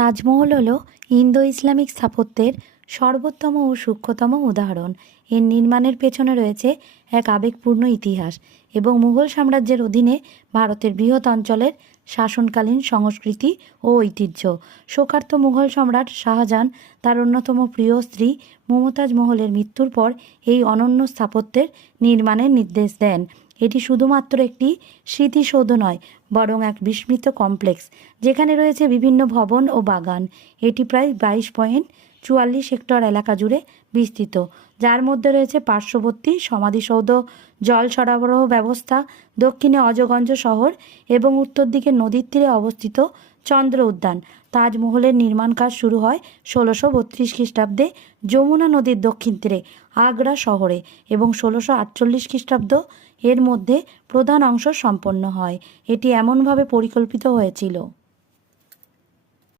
তাজমহল হলো Indo Islamic স্থাপত্যের সর্বোত্তম ও সূক্ষ্মতম উদাহরণ। এর নির্মাণের পেছনে রয়েছে এক আবেগপূর্ণ ইতিহাস এবং মুঘল সাম্রাজ্যের অধীনে ভারতের বৃহৎ অঞ্চলের শাসনকালীন সংস্কৃতি ও ঐতিহ্য। শোকার্ত মুঘল সম্রাট শাহজাহান তার অন্যতম প্রিয় স্ত্রী মমতাজ মহলের মৃত্যুর পর এই অনন্য স্থাপত্যের নির্মাণের নির্দেশ দেন। এটি শুধুমাত্র একটি স্মৃতিসৌধ নয়, বরং এক বিস্মৃত কমপ্লেক্স যেখানে রয়েছে বিভিন্ন ভবন ও বাগান। এটি প্রায় 22.44 হেক্টর এলাকা জুড়ে বিস্তৃত, যার মধ্যে রয়েছে পার্শ্ববর্তী সমাধিসৌধ, জল সরবরাহ ব্যবস্থা, দক্ষিণে অজগঞ্জ শহর এবং উত্তর দিকে নদীর তীরে অবস্থিত চন্দ্র উদ্যান। তাজমহলের নির্মাণ কাজ শুরু হয় 1632 খ্রিস্টাব্দে যমুনা নদীর দক্ষিণ তীরে আগ্রা শহরে এবং 1648 খ্রিস্টাব্দ এর মধ্যে প্রধান অংশ সম্পন্ন হয়। এটি এমনভাবে পরিকল্পিত হয়েছিল